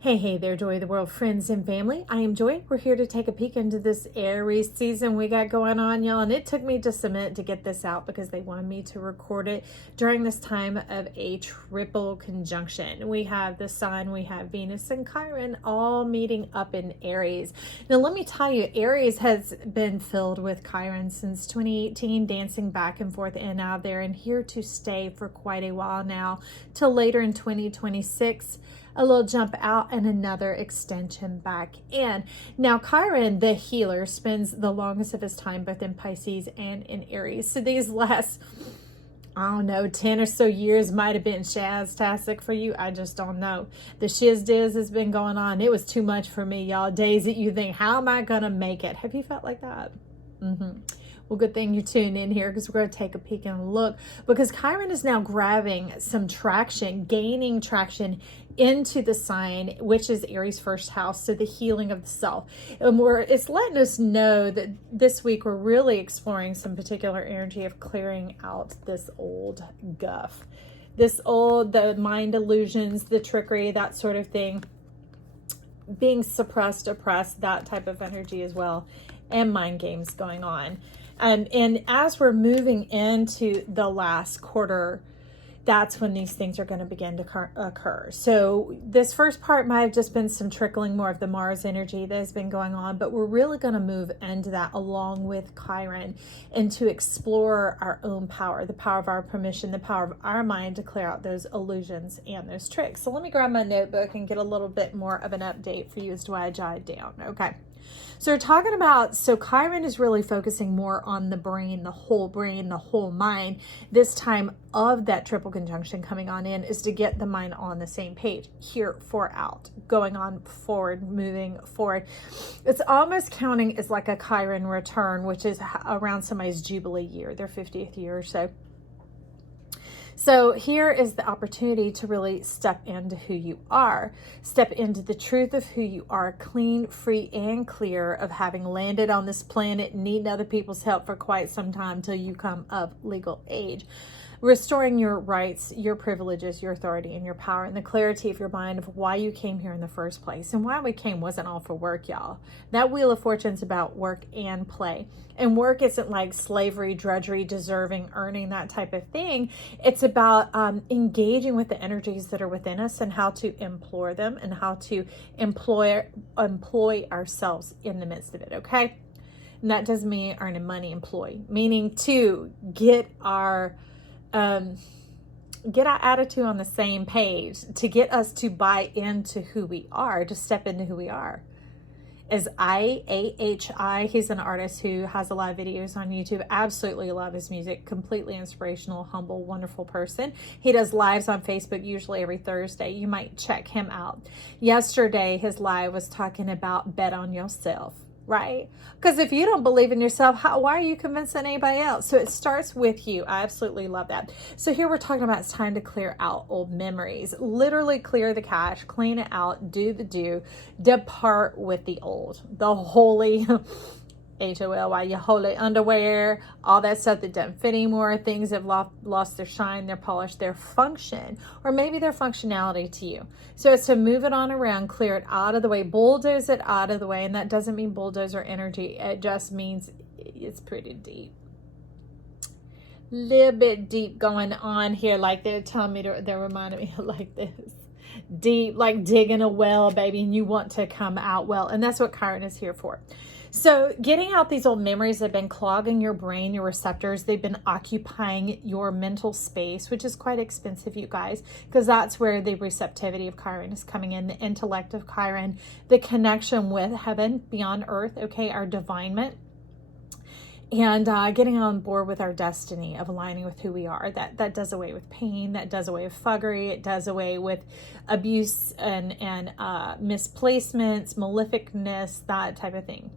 Hey there, Joy of the World friends and family. I am Joy. We're here to take a peek into this Aries season we got going on, y'all. And it took me just a minute to get this out because they wanted me to record it during this time of a triple conjunction. We have the Sun, we have Venus and Chiron all meeting up in Aries. Now, let me tell you, Aries has been filled with Chiron since 2018, dancing back and forth in and out of there and here to stay for quite a while now, till later in 2026. A little jump out and another extension back in. Now, Chiron, the healer, spends the longest of his time both in Pisces and in Aries. So these last, I don't know, 10 or so years might have been shaztastic for you. I just don't know. The shiz diz has been going on. It was too much for me, y'all. Days that you think, how am I going to make it? Have you felt like that? Well, good thing you tuned in here because we're going to take a peek and a look, because Chiron is now grabbing some traction, gaining traction into the sign, which is Aries' first house, so the healing of the self. And it's letting us know that this week we're really exploring some particular energy of clearing out this old guff, the mind illusions, the trickery, that sort of thing, being suppressed, oppressed, that type of energy as well, and mind games going on. And as we're moving into the last quarter, that's when these things are going to begin to occur. So this first part might have just been some trickling more of the Mars energy that has been going on, but we're really going to move into that along with Chiron and to explore our own power, the power of our permission, the power of our mind to clear out those illusions and those tricks. So let me grab my notebook and get a little bit more of an update for you as to why I jotted down. Okay. So we're talking about, Chiron is really focusing more on the brain, the whole mind. This time of that triple conjunction coming on in is to get the mind on the same page, here for out, going on forward, moving forward. It's almost counting as like a Chiron return, which is around somebody's Jubilee year, their 50th year or so. So here is the opportunity to really step into who you are, step into the truth of who you are, clean, free, and clear of having landed on this planet and needing other people's help for quite some time till you come of legal age. Restoring your rights, your privileges, your authority, and your power, and the clarity of your mind of why you came here in the first place. And why we came wasn't all for work, y'all. That Wheel of Fortune's about work and play. And work isn't like slavery, drudgery, deserving, earning, that type of thing. It's about engaging with the energies that are within us and how to employ them and how to employ ourselves in the midst of it, okay? And that doesn't mean earning money, meaning to get our attitude on the same page, to get us to buy into who we are, to step into who we are. As IAHI, he's an artist who has a lot of videos on YouTube. Absolutely love his music. Completely inspirational, humble, wonderful person. He does lives on Facebook, usually every Thursday. You might check him out. Yesterday, his live was talking about bet on yourself. Right? Because if you don't believe in yourself, why are you convincing anybody else? So it starts with you. I absolutely love that. So here we're talking about it's time to clear out old memories. Literally clear the cache, clean it out, depart with the old. The holy, HOLY, your holy underwear, all that stuff that doesn't fit anymore. Things have lost their shine, their polish, their function, or maybe their functionality to you. So it's to move it on around, clear it out of the way, bulldoze it out of the way. And that doesn't mean bulldozer energy. It just means it's pretty deep. Little bit deep going on here. Like they're telling me, they're reminding me like this. Deep, like digging a well, baby, and you want to come out well. And that's what Chiron is here for. So getting out these old memories that have been clogging your brain, your receptors, they've been occupying your mental space, which is quite expensive, you guys, because that's where the receptivity of Chiron is coming in, the intellect of Chiron, the connection with heaven, beyond earth, okay, our divinement, and getting on board with our destiny of aligning with who we are. That does away with pain, that does away with fuggery, it does away with abuse and misplacements, maleficness, that type of thing.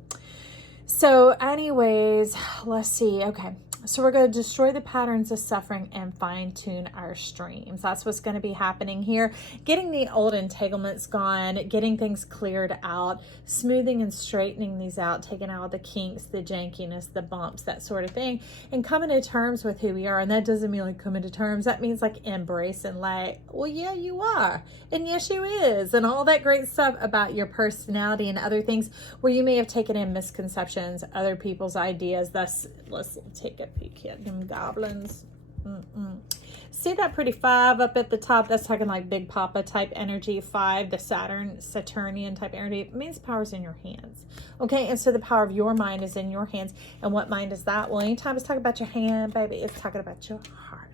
So anyways, let's see. Okay. So we're going to destroy the patterns of suffering and fine tune our streams. That's what's going to be happening here. Getting the old entanglements gone, getting things cleared out, smoothing and straightening these out, taking out the kinks, the jankiness, the bumps, that sort of thing, and coming to terms with who we are. And that doesn't mean like coming to terms. That means like embrace and like, well, yeah, you are. And yes, you is. And all that great stuff about your personality and other things where you may have taken in misconceptions, other people's ideas. Thus, let's take a peek at them goblins. See that pretty 5 up at the top? That's talking like Big Papa type energy. 5, the Saturnian type energy. It means power's in your hands. Okay, and so the power of your mind is in your hands. And what mind is that? Well, anytime it's talking about your hand, baby, it's talking about your heart.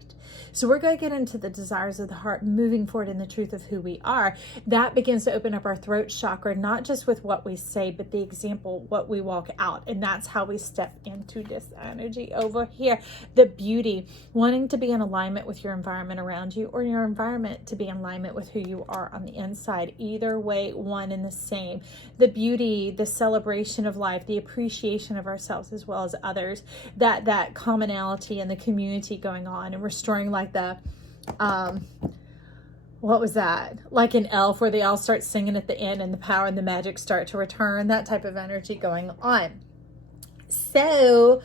So we're going to get into the desires of the heart, moving forward in the truth of who we are. That begins to open up our throat chakra, not just with what we say, but the example, what we walk out. And that's how we step into this energy over here. The beauty, wanting to be in alignment with your environment around you, or your environment to be in alignment with who you are on the inside. Either way, one and the same. The beauty, the celebration of life, the appreciation of ourselves as well as others, that commonality and the community going on, and restoring like the what was that, like an elf where they all start singing at the end and the power and the magic start to return, that type of energy going on. So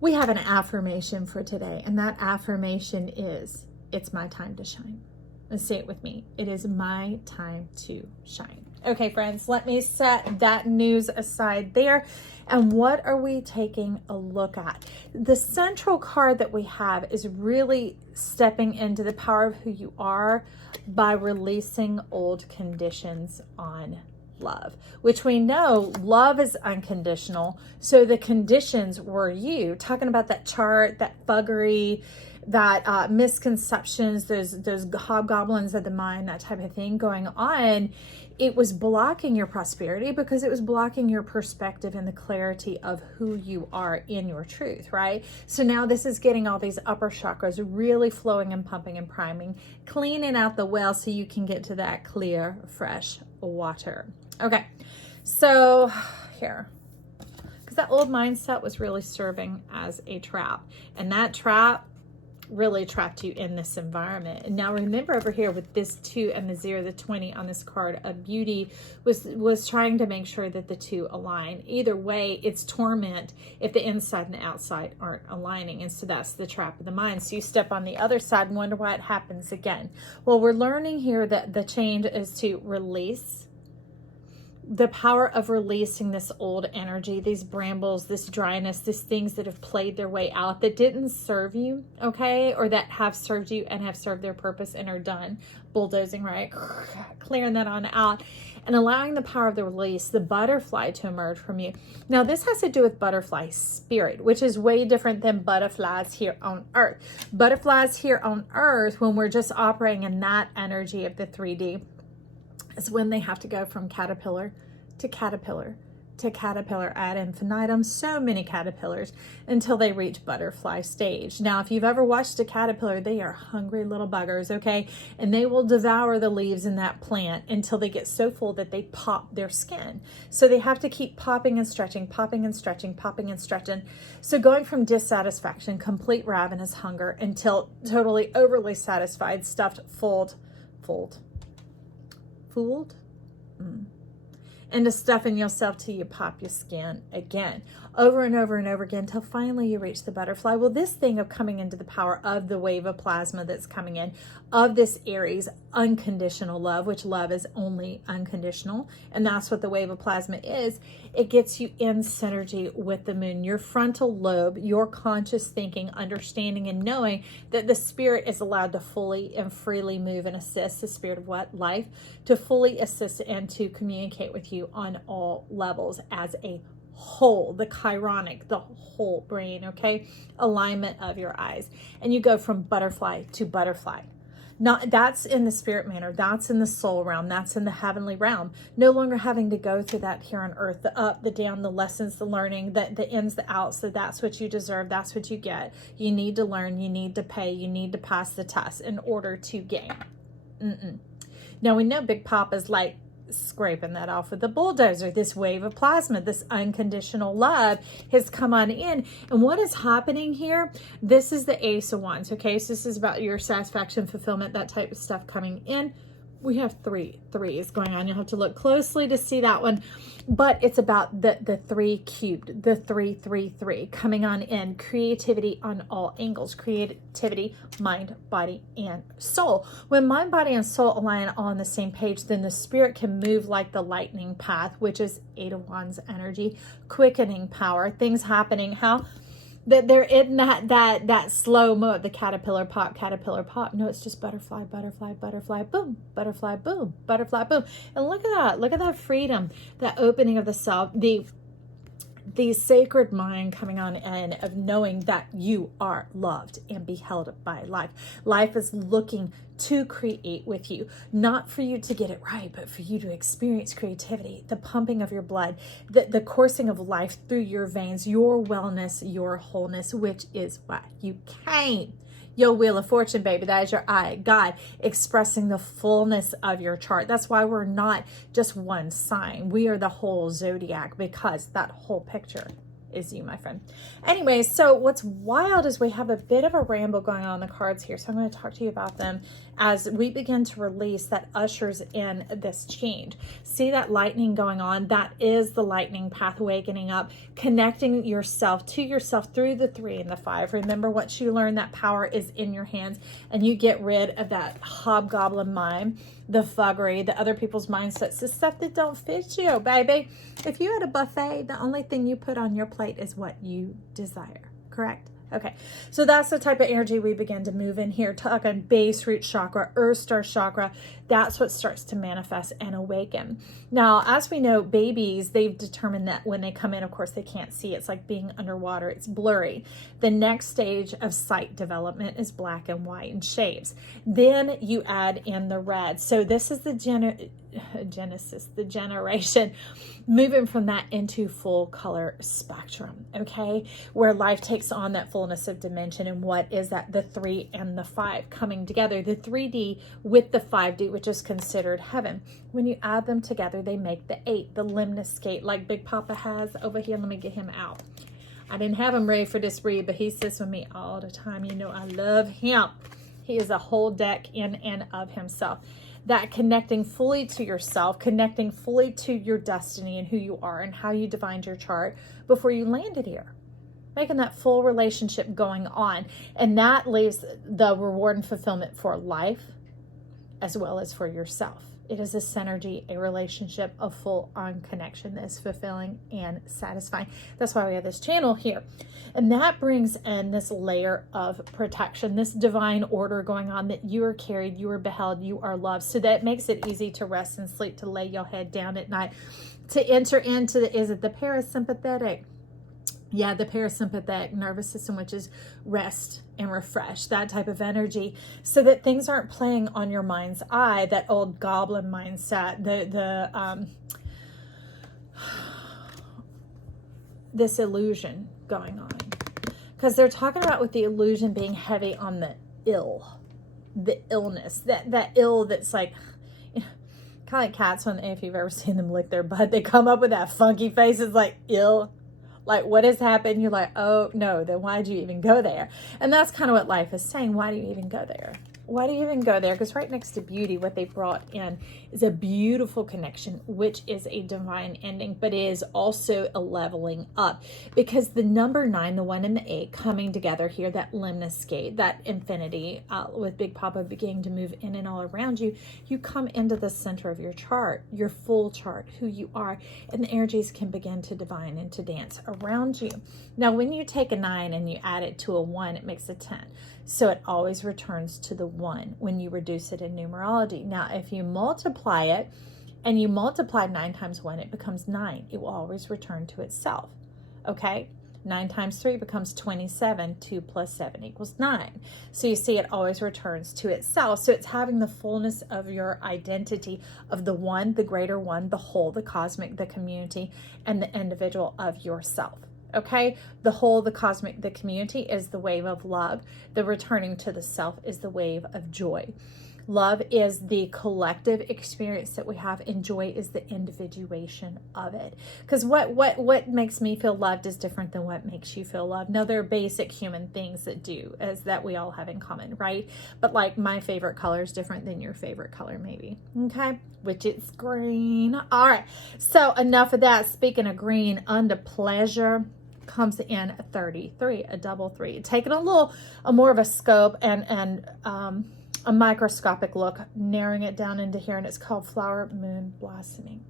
we have an affirmation for today, and that affirmation is, it's my time to shine. Let's say it with me. It is my time to shine. Okay, friends, let me set that news aside there. And what are we taking a look at? The central card that we have is really stepping into the power of who you are by releasing old conditions on love, which we know love is unconditional. So the conditions were you, talking about that chart, that buggery, that misconceptions, those hobgoblins of the mind, that type of thing going on. It was blocking your prosperity because it was blocking your perspective and the clarity of who you are in your truth, right? So now this is getting all these upper chakras really flowing and pumping and priming, cleaning out the well so you can get to that clear, fresh water. Okay, so here, because that old mindset was really serving as a trap, and that trap really trapped you in this environment. And now remember over here with this 2 and the 0, the 20 on this card of beauty was trying to make sure that the 2 align. Either way, it's torment if the inside and the outside aren't aligning. And so that's the trap of the mind. So you step on the other side and wonder why it happens again. Well, we're learning here that the change is to release, the power of releasing this old energy, these brambles, this dryness, these things that have played their way out that didn't serve you, okay, or that have served you and have served their purpose and are done. Bulldozing, right? Clearing that on out and allowing the power of the release, the butterfly to emerge from you. Now, this has to do with butterfly spirit, which is way different than butterflies here on earth. Butterflies here on earth, when we're just operating in that energy of the 3D, is when they have to go from caterpillar to caterpillar to caterpillar ad infinitum, so many caterpillars until they reach butterfly stage. Now, if you've ever watched a caterpillar, they are hungry little buggers, okay? And they will devour the leaves in that plant until they get so full that they pop their skin. So they have to keep popping and stretching, popping and stretching, popping and stretching. So going from dissatisfaction, complete ravenous hunger, until totally overly satisfied, stuffed, fooled, into stuffing yourself till you pop your skin again, over and over and over again, till finally you reach the butterfly. Well, this thing of coming into the power of the wave of plasma that's coming in, of this Aries unconditional love, which love is only unconditional, and that's what the wave of plasma is. It gets you in synergy with the moon, your frontal lobe, your conscious thinking, understanding, and knowing that the spirit is allowed to fully and freely move and assist, the spirit of what? Life, to fully assist and to communicate with you on all levels as a whole, the chironic, the whole brain, okay? Alignment of your eyes. And you go from butterfly to butterfly. Not, that's in the spirit manner, that's in the soul realm, that's in the heavenly realm. No longer having to go through that here on earth, the up, the down, the lessons, the learning, the ins, the outs, so that's what you deserve, that's what you get. You need to learn, you need to pay, you need to pass the test in order to gain. Now we know Big Papa's like scraping that off with the bulldozer. This wave of plasma, this unconditional love has come on in. And what is happening here? This is the Ace of Wands, okay? So this is about your satisfaction, fulfillment, that type of stuff coming in. We have threes going on. You'll have to look closely to see that one. But it's about the 3 cubed, the 3 coming on in. Creativity on all angles. Creativity, mind, body, and soul. When mind, body, and soul align all on the same page, then the spirit can move like the lightning path, which is 8 of Wands energy, quickening power, things happening. How? That they're in that slow mo, the caterpillar pop. No, it's just butterfly, butterfly, butterfly, boom, butterfly, boom, butterfly, boom. And look at that freedom, that opening of the self, the sacred mind coming on in of knowing that you are loved and beheld by life. Life is looking to create with you, not for you to get it right, but for you to experience creativity, the pumping of your blood, the coursing of life through your veins, your wellness, your wholeness, which is what you came. Your Wheel of Fortune, baby, that is your God expressing the fullness of your chart. That's why we're not just one sign. We are the whole zodiac, because that whole picture is you, my friend. Anyway, so what's wild is we have a bit of a ramble going on in the cards here. So I'm going to talk to you about them as we begin to release that ushers in this change. See that lightning going on? That is the lightning path awakening up, connecting yourself to yourself through the 3 and the 5. Remember, once you learn that power is in your hands and you get rid of that hobgoblin mind, the fuggery, the other people's mindsets, the stuff that don't fit you, baby. If you had a buffet, the only thing you put on your plate is what you desire, correct? Okay, so that's the type of energy we begin to move in here. Talking base root chakra, earth star chakra, that's what starts to manifest and awaken. Now, as we know, babies, they've determined that when they come in, of course, they can't see. It's like being underwater. It's blurry. The next stage of sight development is black and white and shapes. Then you add in the red. So this is the Genesis, the generation, moving from that into full color spectrum, okay? Where life takes on that fullness of dimension. And what is that? The 3 and the 5 coming together. The 3D with the 5D, which is considered heaven. When you add them together, they make the 8, the lemniscate, like Big Papa has over here. Let me get him out. I didn't have him ready for this read, but he sits with me all the time. You know, I love him. He is a whole deck in and of himself. That connecting fully to yourself, connecting fully to your destiny and who you are and how you divined your chart before you landed here. Making that full relationship going on. And that leaves the reward and fulfillment for life as well as for yourself. It is a synergy, a relationship of full on connection that is fulfilling and satisfying. That's why we have this channel here. And that brings in this layer of protection, this divine order going on, that you are carried, you are beheld, you are loved. So that makes it easy to rest and sleep, to lay your head down at night, to enter into is it the parasympathetic? Yeah, the parasympathetic nervous system, which is rest and refresh, that type of energy, so that things aren't playing on your mind's eye, that old goblin mindset, this illusion going on. Because they're talking about with the illusion being heavy on the illness, that ill that's like, you know, kind of like cats, when, if you've ever seen them lick their butt, they come up with that funky face. It's like ill. Like, what has happened? You're like, oh, no, then why'd you even go there? And that's kind of what life is saying. Why do you even go there? Why do you even go there? Because right next to beauty, what they brought in is a beautiful connection, which is a divine ending, but it is also a leveling up. Because the number 9, the 1 and the 8 coming together here, that lemniscate, that infinity, with Big Papa beginning to move in and all around you, you come into the center of your chart, your full chart, who you are, and the energies can begin to divine and to dance around you. Now, when you take a 9 and you add it to a 1, it makes a 10. So it always returns to the 1 when you reduce it in numerology. Now, if you multiply it and you multiply 9 times 1, it becomes 9. It will always return to itself. Okay? 9 times 3 becomes 27. 2 plus 7 equals 9. So you see, it always returns to itself. So it's having the fullness of your identity of the 1, the greater 1, the whole, the cosmic, the community, and the individual of yourself. Okay, the whole, the cosmic, the community is the wave of love. The returning to the self is the wave of joy. Love is the collective experience that we have, and joy is the individuation of it. Because what makes me feel loved is different than what makes you feel loved. Now, there are basic human things that do, as that we all have in common, right? But like my favorite color is different than your favorite color, maybe. Okay, which is green. All right. So enough of that. Speaking of green, unto pleasure comes in 33, a double 3. Taking a more of a scope and a microscopic look, narrowing it down into here, and it's called Flower Moon Blossoming.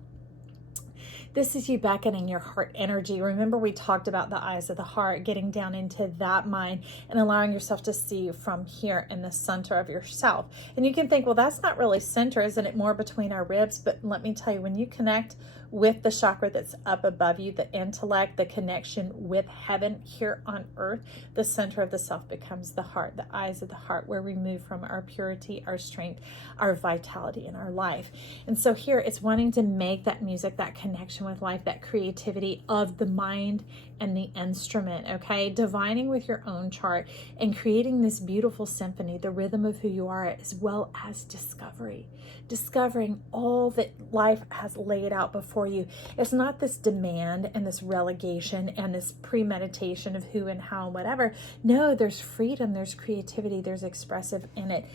This is you beckoning your heart energy. Remember, we talked about the eyes of the heart, getting down into that mind and allowing yourself to see from here in the center of yourself. And you can think, well, that's not really center. Isn't it more between our ribs? But let me tell you, when you connect with the chakra that's up above you, the intellect, the connection with heaven here on earth, the center of the self becomes the heart, the eyes of the heart, where we move from our purity, our strength, our vitality in our life. And so here it's wanting to make that music, that connection with life, that creativity of the mind and the instrument, okay? Divining with your own chart and creating this beautiful symphony, the rhythm of who you are, as well as discovering all that life has laid out before you. It's not this demand and this relegation and this premeditation of who and how and whatever. No, there's freedom, there's creativity, there's expressive in it.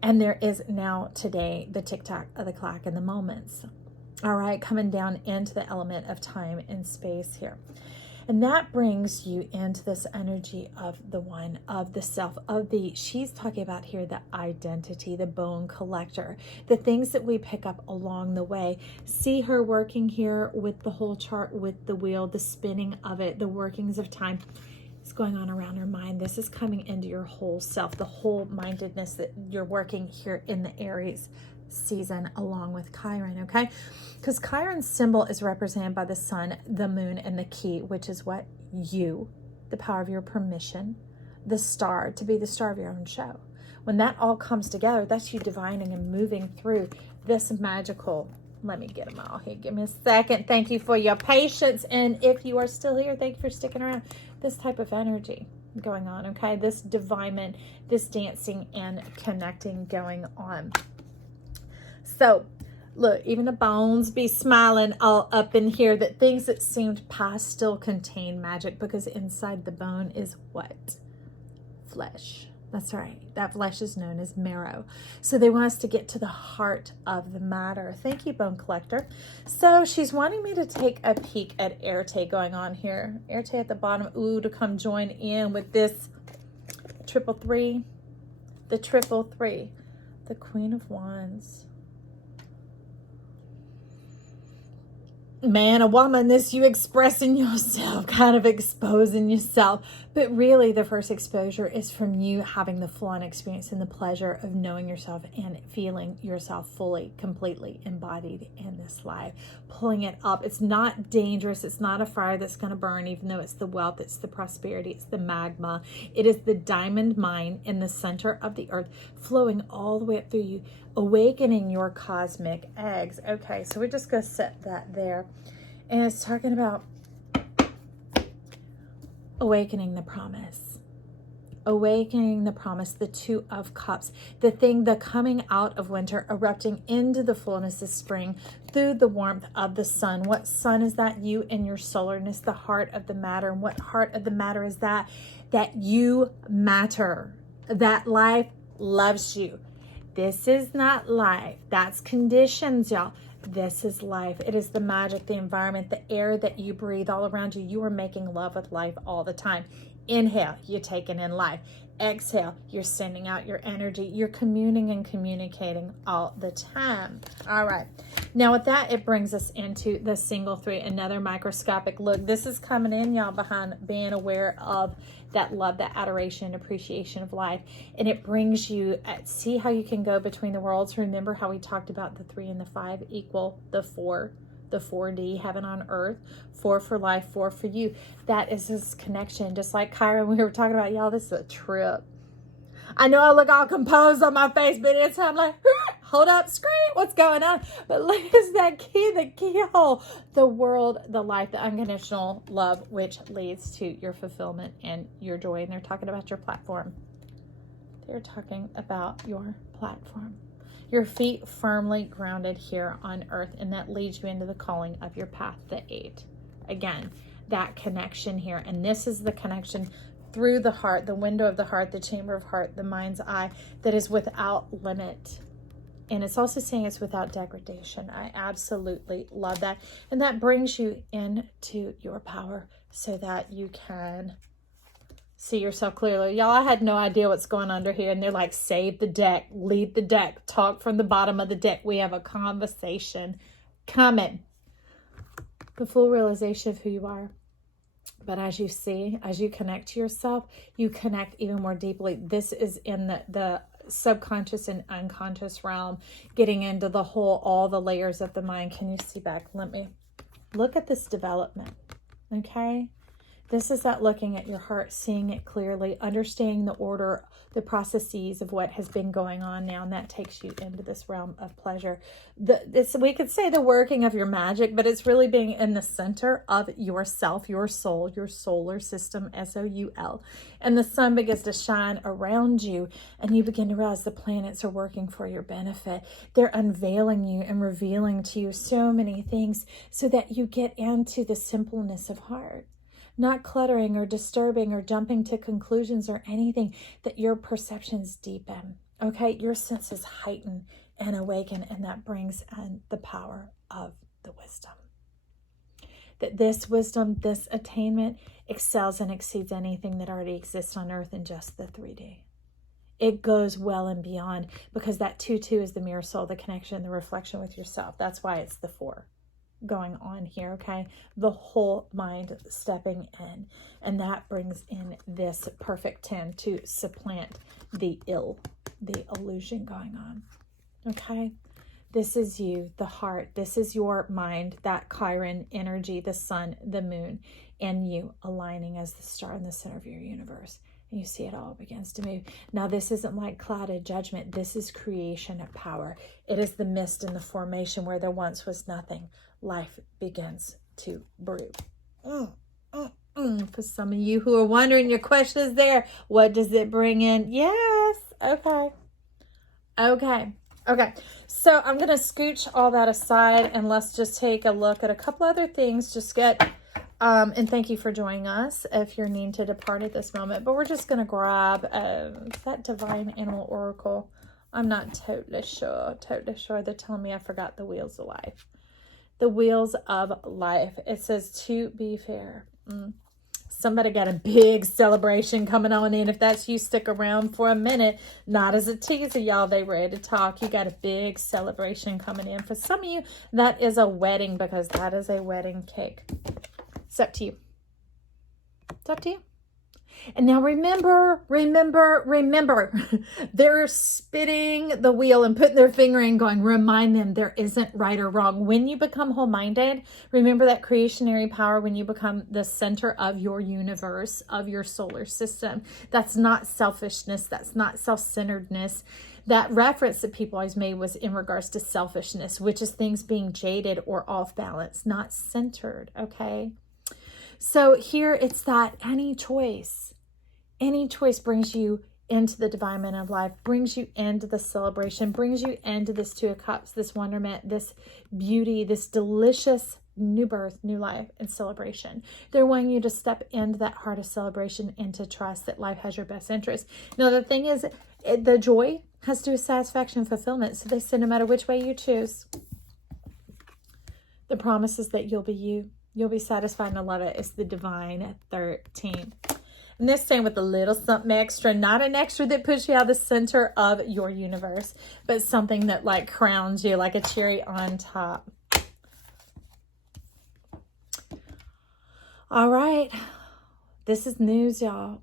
And there is now today the tick-tock of the clock and the moments. All right, coming down into the element of time and space here. And that brings you into this energy of the one, of the self, of the, she's talking about here, the identity, the bone collector, the things that we pick up along the way. See her working here with the whole chart, with the wheel, the spinning of it, the workings of time is going on around her mind. This is coming into your whole self, the whole mindedness that you're working here in the Aries season along with Chiron, okay? Because Chiron's symbol is represented by the sun, the moon, and the key, which is what? You, the power of your permission, the star, to be the star of your own show. When that all comes together, that's you divining and moving through this magical, let me get them all here. Give me a second. Thank you for your patience. And if you are still here, thank you for sticking around. This type of energy going on, okay? This divinement, this dancing and connecting going on. So, look, even the bones be smiling all up in here, that things that seemed past still contain magic, because inside the bone is what? Flesh. That's right. That flesh is known as marrow. So they want us to get to the heart of the matter. Thank you, Bone Collector. So she's wanting me to take a peek at Erte going on here. Erte at the bottom. Ooh, to come join in with this triple 3. The triple 3. The Queen of Wands. Man, a woman, this you expressing yourself, kind of exposing yourself. But really, the first exposure is from you having the fun experience and the pleasure of knowing yourself and feeling yourself fully, completely embodied in this life. Pulling it up. It's not dangerous. It's not a fire that's going to burn, even though it's the wealth, it's the prosperity, it's the magma. It is the diamond mine in the center of the earth, flowing all the way up through you, awakening your cosmic eggs. Okay, so we're just going to set that there. And it's talking about awakening the promise. Awakening the promise, the Two of Cups, the thing, the coming out of winter, erupting into the fullness of spring through the warmth of the sun. What sun is that? You and your solarness, the heart of the matter. And what heart of the matter is that? That you matter, that life loves you. This is not life. That's conditions, y'all. This is life. It is the magic, the environment, the air that you breathe all around you. You are making love with life all the time. Inhale, you're taking in life. Exhale, you're sending out your energy. You're communing and communicating all the time. All right. Now with that, it brings us into the single 3, another microscopic look. This is coming in, y'all, behind being aware of that love, that adoration, appreciation of life. And it brings you, see how you can go between the worlds. Remember how we talked about the 3 and the 5 equal the 4. The 4D, heaven on earth, 4 for life, 4 for you. That is this connection. Just like Chiron, we were talking about, y'all, this is a trip. I know I look all composed on my face, but it's I'm like, hold up, scream, what's going on? But look, it's that key, the keyhole, the world, the life, the unconditional love, which leads to your fulfillment and your joy. And they're talking about your platform. They're talking about your platform. Your feet firmly grounded here on earth, and that leads you into the calling of your path, the 8. Again, that connection here. And this is the connection through the heart, the window of the heart, the chamber of heart, the mind's eye, that is without limit. And it's also saying it's without degradation. I absolutely love that. And that brings you into your power so that you can see yourself clearly. Y'all, I had no idea what's going on under here. And they're like, save the deck, leave the deck, talk from the bottom of the deck. We have a conversation coming. The full realization of who you are. But as you see, as you connect to yourself, you connect even more deeply. This is in the subconscious and unconscious realm, getting into the whole, all the layers of the mind. Can you see back? Let me look at this development. Okay. This is that looking at your heart, seeing it clearly, understanding the order, the processes of what has been going on now. And that takes you into this realm of pleasure. We could say the working of your magic, but it's really being in the center of yourself, your soul, your solar system, SOUL. And the sun begins to shine around you, and you begin to realize the planets are working for your benefit. They're unveiling you and revealing to you so many things so that you get into the simpleness of heart. Not cluttering or disturbing or jumping to conclusions or anything, that your perceptions deepen. Okay, your senses heighten and awaken, and that brings in the power of the wisdom. That this wisdom, this attainment excels and exceeds anything that already exists on earth in just the 3D. It goes well and beyond, because that 2-2 is the mirror soul, the connection, the reflection with yourself. That's why it's the 4. Going on here, okay? The whole mind stepping in, and that brings in this perfect 10 to supplant the illusion going on, okay? This is you, the heart. This is your mind, that Chiron energy, the sun, the moon, and you aligning as the star in the center of your universe. And you see it all begins to move. Now, this isn't like clouded judgment. This is creation of power. It is the mist and the formation where there once was nothing. Life begins to brew. For some of you who are wondering, your question is there. What does it bring in? Yes. Okay. So I'm going to scooch all that aside, and let's just take a look at a couple other things. Just get... and thank you for joining us if you're needing to depart at this moment. But we're just going to grab that Divine Animal Oracle. I'm not totally sure. They're telling me I forgot the Wheels of Life. The Wheels of Life. It says, to be fair. Somebody got a big celebration coming on in. If that's you, stick around for a minute. Not as a teaser, y'all. They ready to talk. You got a big celebration coming in. For some of you, that is a wedding, because that is a wedding cake. It's up to you. It's up to you. And now remember, they're spinning the wheel and putting their finger in, going, remind them there isn't right or wrong. When you become whole-minded, remember that creationary power, when you become the center of your universe, of your solar system. That's not selfishness. That's not self-centeredness. That reference that people always made was in regards to selfishness, which is things being jaded or off balance, not centered, okay? So here it's that any choice brings you into the divine man of life, brings you into the celebration, brings you into this 2 of Cups, this wonderment, this beauty, this delicious new birth, new life, and celebration. They're wanting you to step into that heart of celebration and to trust that life has your best interest. Now, the thing is, the joy has to do with satisfaction and fulfillment. So they say no matter which way you choose, the promise is that you'll be you. You'll be satisfied and love it. It's the Divine 13. And this saying with a little something extra, not an extra that puts you out of the center of your universe, but something that like crowns you like a cherry on top. All right. This is news, y'all.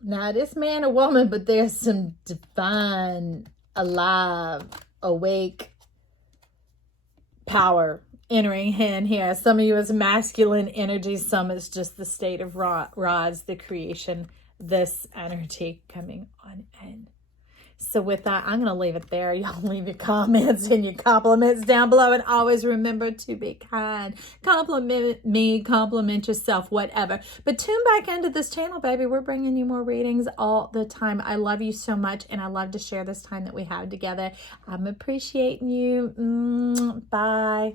Now, this man or woman, but there's some divine, alive, awake power entering in here. Some of you is masculine energy. Some is just the state of rods, the creation, this energy coming on in. So with that, I'm going to leave it there. Y'all leave your comments and your compliments down below. And always remember to be kind. Compliment me, compliment yourself, whatever. But tune back into this channel, baby. We're bringing you more readings all the time. I love you so much, and I love to share this time that we have together. I'm appreciating you. Bye.